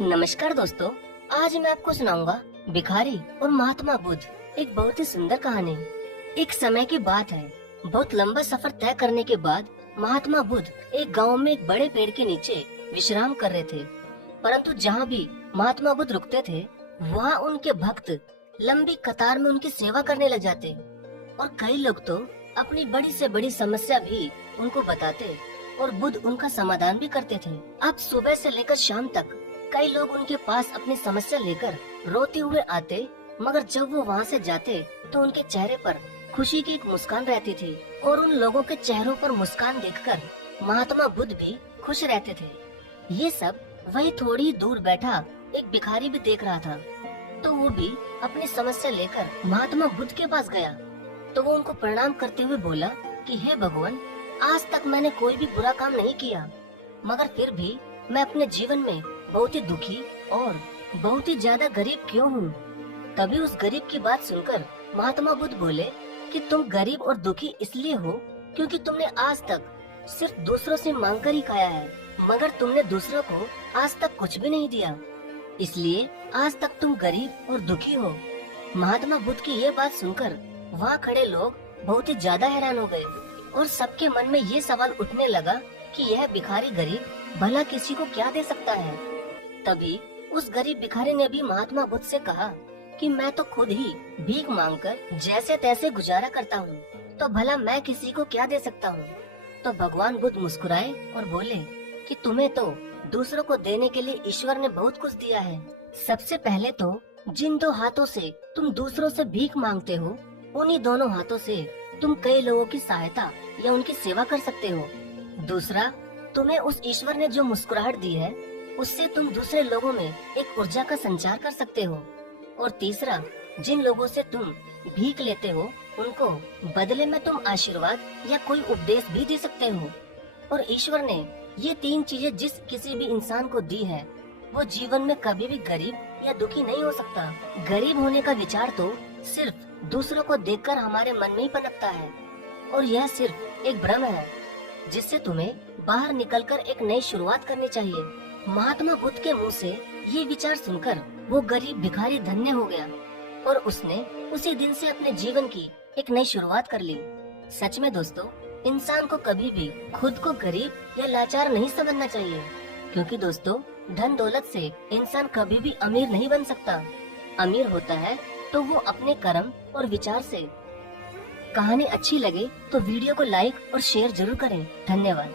नमस्कार दोस्तों, आज मैं आपको सुनाऊंगा भिखारी और महात्मा बुद्ध। एक बहुत ही सुंदर कहानी। एक समय की बात है, बहुत लंबा सफर तय करने के बाद महात्मा बुद्ध एक गांव में एक बड़े पेड़ के नीचे विश्राम कर रहे थे। परंतु जहां भी महात्मा बुद्ध रुकते थे, वहां उनके भक्त लंबी कतार में उनकी सेवा करने लग जाते और कई लोग तो अपनी बड़ी से बड़ी समस्या भी उनको बताते और बुद्ध उनका समाधान भी करते थे। अब सुबह से लेकर शाम तक कई लोग उनके पास अपनी समस्या लेकर रोते हुए आते, मगर जब वो वहाँ से जाते तो उनके चेहरे पर खुशी की एक मुस्कान रहती थी और उन लोगों के चेहरों पर मुस्कान देखकर महात्मा बुद्ध भी खुश रहते थे। ये सब वही थोड़ी दूर बैठा एक भिखारी भी देख रहा था, तो वो भी अपनी समस्या लेकर महात्मा बुद्ध के पास गया। तो वो उनको प्रणाम करते हुए बोला कि हे भगवान, आज तक मैंने कोई भी बुरा काम नहीं किया, मगर फिर भी मैं अपने जीवन में बहुत ही दुखी और बहुत ही ज्यादा गरीब क्यों हूँ। तभी उस गरीब की बात सुनकर महात्मा बुद्ध बोले कि तुम गरीब और दुखी इसलिए हो क्योंकि तुमने आज तक सिर्फ दूसरों से मांग कर ही खाया है, मगर तुमने दूसरों को आज तक कुछ भी नहीं दिया, इसलिए आज तक तुम गरीब और दुखी हो। महात्मा बुद्ध की ये बात सुनकर वहाँ खड़े लोग बहुत ही ज्यादा हैरान हो गए और सबके मन में ये सवाल उठने लगा कि यह भिखारी गरीब भला किसी को क्या दे सकता है। तभी उस गरीब भिखारी ने भी महात्मा बुद्ध से कहा कि मैं तो खुद ही भीख मांगकर जैसे तैसे गुजारा करता हूँ, तो भला मैं किसी को क्या दे सकता हूँ। तो भगवान बुद्ध मुस्कुराए और बोले कि तुम्हें तो दूसरों को देने के लिए ईश्वर ने बहुत कुछ दिया है। सबसे पहले तो जिन दो हाथों से तुम दूसरों से भीख मांगते हो, उन्हीं दोनों हाथों से तुम कई लोगों की सहायता या उनकी सेवा कर सकते हो। दूसरा, तुम्हें उस ईश्वर ने जो मुस्कुराहट दी है, उससे तुम दूसरे लोगों में एक ऊर्जा का संचार कर सकते हो। और तीसरा, जिन लोगों से तुम भीख लेते हो, उनको बदले में तुम आशीर्वाद या कोई उपदेश भी दे सकते हो। और ईश्वर ने ये तीन चीजें जिस किसी भी इंसान को दी है, वो जीवन में कभी भी गरीब या दुखी नहीं हो सकता। गरीब होने का विचार तो सिर्फ दूसरों को देखकर हमारे मन में ही पनपता है, और यह सिर्फ एक भ्रम है जिससे तुम्हें बाहर निकलकर एक नई शुरुआत करनी चाहिए। महात्मा बुद्ध के मुंह से ये विचार सुनकर वो गरीब भिखारी धन्य हो गया और उसने उसी दिन से अपने जीवन की एक नई शुरुआत कर ली। सच में दोस्तों, इंसान को कभी भी खुद को गरीब या लाचार नहीं समझना चाहिए, क्योंकि दोस्तों धन दौलत से इंसान कभी भी अमीर नहीं बन सकता। अमीर होता है तो वो अपने कर्म और विचार से। कहानी अच्छी लगे तो वीडियो को लाइक और शेयर जरूर करें। धन्यवाद।